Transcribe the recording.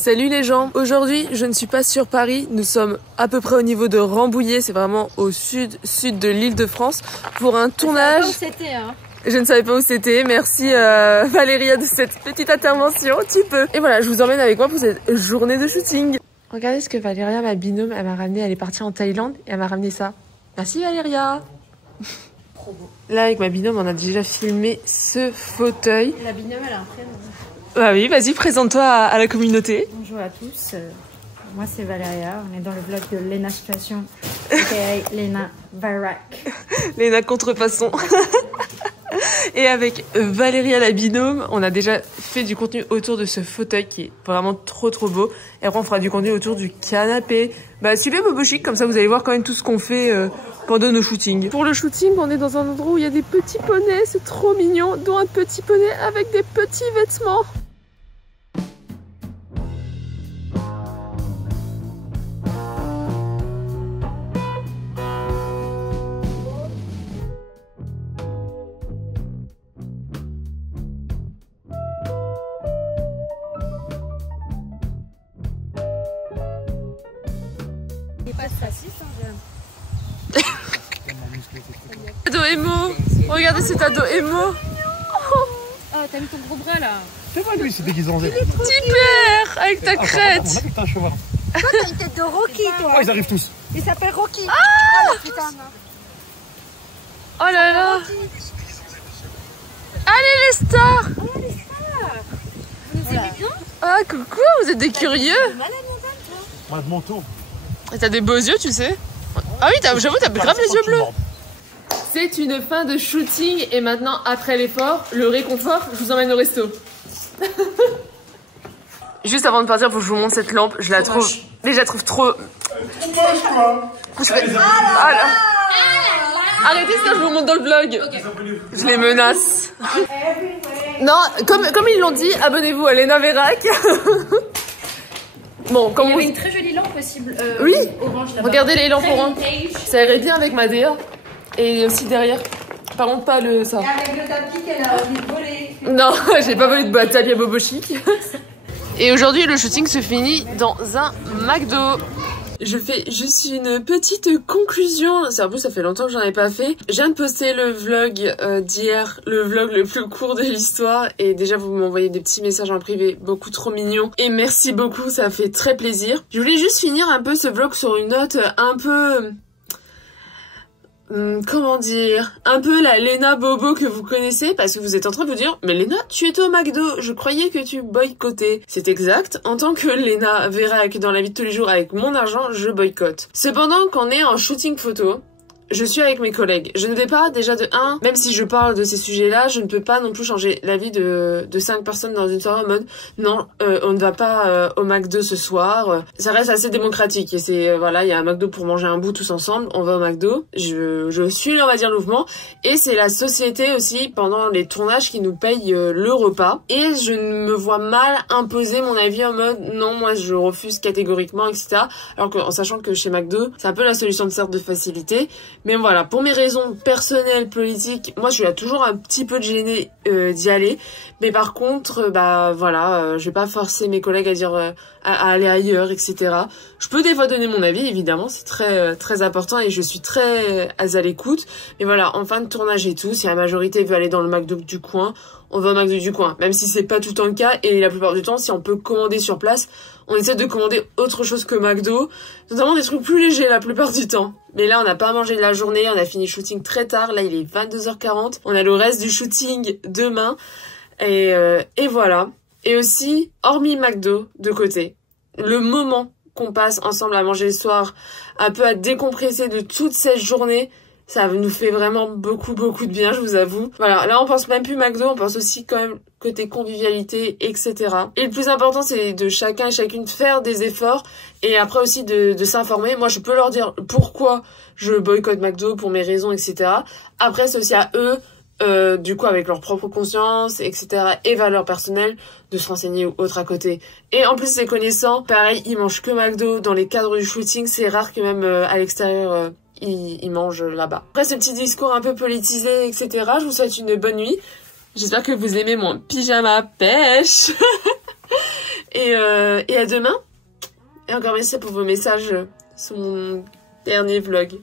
Salut les gens, aujourd'hui je ne suis pas sur Paris, nous sommes à peu près au niveau de Rambouillet, c'est vraiment au sud de l'île de France pour un tournage. Je savais pas où c'était, hein. Je ne savais pas où c'était, merci Valéria de cette petite intervention, tu peux. Et voilà, je vous emmène avec moi pour cette journée de shooting. Regardez ce que Valéria, ma binôme, elle m'a ramené, elle est partie en Thaïlande et elle m'a ramené ça. Merci Valéria. Trop beau. Là avec ma binôme on a déjà filmé ce fauteuil. La binôme elle a un prénom. Ah oui, vas-y, présente-toi à la communauté. Bonjour à tous, moi c'est Valéria, on est dans le vlog de Léna Situation, aka Léna Varac. Léna Contrefaçon. Et avec Valéria la binôme, on a déjà fait du contenu autour de ce fauteuil qui est vraiment trop beau. Et après on fera du contenu autour du canapé. Bah suivez Bobo Chic, comme ça vous allez voir quand même tout ce qu'on fait pendant nos shootings. Pour le shooting, on est dans un endroit où il y a des petits poneys, c'est trop mignon, dont un petit poney avec des petits vêtements. Il est pas facile, hein, Ado émo, regardez cet ado émo. Oh, t'as mis ton gros bras là. C'est pas lui, c'est déguisé en zèbre. Super, avec ta crête. On a vu que t'as un cheval. Toi, t'as une tête de Rocky, toi. Oh, ils arrivent tous. Il s'appelle Rocky. Oh la putain. Oh là là. Allez les stars. Vous nous aimez bien? Ah coucou, vous êtes des curieux. Malade mental, toi. Moi, de manteau. Et t'as des beaux yeux, tu sais. Ah oui, j'avoue, t'as grave les yeux bleus. C'est une fin de shooting et maintenant, après l'effort, le réconfort, je vous emmène au resto. Juste avant de partir, faut que je vous montre cette lampe. Je la trouve... Mais je la trouve trop... Je fais... Ah là. Arrêtez ça, je vous montre dans le vlog. Je les menace. Non, comme ils l'ont dit, abonnez-vous à Léna Varac. Bon, comme Il y vous... avait une très jolie lampe possible. Oui. Orange là-bas. Regardez les lampes Très oranges. vintage. Ça irait bien avec ma DA. Et aussi derrière. Par contre, pas le ça. Avec le tapis qu'elle a envie de voler. Non, j'ai pas volé de boîte tapis à Bobo Chic. Et aujourd'hui, le shooting se finit dans un McDo. Je fais juste une petite conclusion. C'est un peu, ça fait longtemps que j'en ai pas fait. Je viens de poster le vlog d'hier, le vlog le plus court de l'histoire. Et déjà, vous m'envoyez des petits messages en privé, beaucoup trop mignons. Et merci beaucoup, ça fait très plaisir. Je voulais juste finir un peu ce vlog sur une note un peu... comment dire, un peu la Léna Bobo que vous connaissez, parce que vous êtes en train de vous dire, mais Léna, tu étais au McDo, je croyais que tu boycottais. C'est exact, en tant que Léna Varac dans la vie de tous les jours avec mon argent, je boycotte. Cependant, quand on est en shooting photo, je suis avec mes collègues. Je ne vais pas, déjà de 1, même si je parle de ces sujets-là, je ne peux pas non plus changer la vie de 5 personnes dans une soirée en mode non, on ne va pas au McDo ce soir. Ça reste assez démocratique et c'est, voilà, il y a un McDo pour manger un bout tous ensemble, on va au McDo. Je suis, on va dire, le mouvement. Et c'est la société aussi, pendant les tournages, qui nous paye le repas. Et je me vois mal imposer mon avis en mode non, moi je refuse catégoriquement, etc. Alors que, en sachant que chez McDo, c'est un peu la solution de certes de facilité. Mais voilà, pour mes raisons personnelles, politiques, moi je suis là toujours un petit peu gênée d'y aller. Mais par contre, bah voilà, je vais pas forcer mes collègues à dire à aller ailleurs, etc. Je peux des fois donner mon avis, évidemment, c'est très important et je suis très à l'écoute. Mais voilà, en fin de tournage et tout, si la majorité veut aller dans le McDo du coin, on va au McDo du coin. Même si c'est pas tout le temps le cas et la plupart du temps, si on peut commander sur place, on essaie de commander autre chose que McDo, notamment des trucs plus légers la plupart du temps. Mais là, on n'a pas mangé de la journée, on a fini le shooting très tard, là il est 22h40, on a le reste du shooting demain, et voilà. Et aussi, hormis McDo, de côté, le moment qu'on passe ensemble à manger le soir, un peu à décompresser de toute cette journée, ça nous fait vraiment beaucoup de bien, je vous avoue. Voilà, là on pense même plus McDo, on pense aussi quand même côté convivialité, etc. Et le plus important, c'est de chacun et chacune faire des efforts et après aussi de s'informer. Moi, je peux leur dire pourquoi je boycotte McDo pour mes raisons, etc. Après, c'est aussi à eux, du coup, avec leur propre conscience, etc. et valeurs personnelles, de se renseigner ou autre à côté. Et en plus, les connaissants, pareil, ils mangent que McDo. Dans les cadres du shooting, c'est rare que même à l'extérieur... ils mangent là-bas. Après ce petit discours un peu politisé, etc., je vous souhaite une bonne nuit. J'espère que vous aimez mon pyjama pêche. Et à demain. Et encore merci pour vos messages sur mon dernier vlog.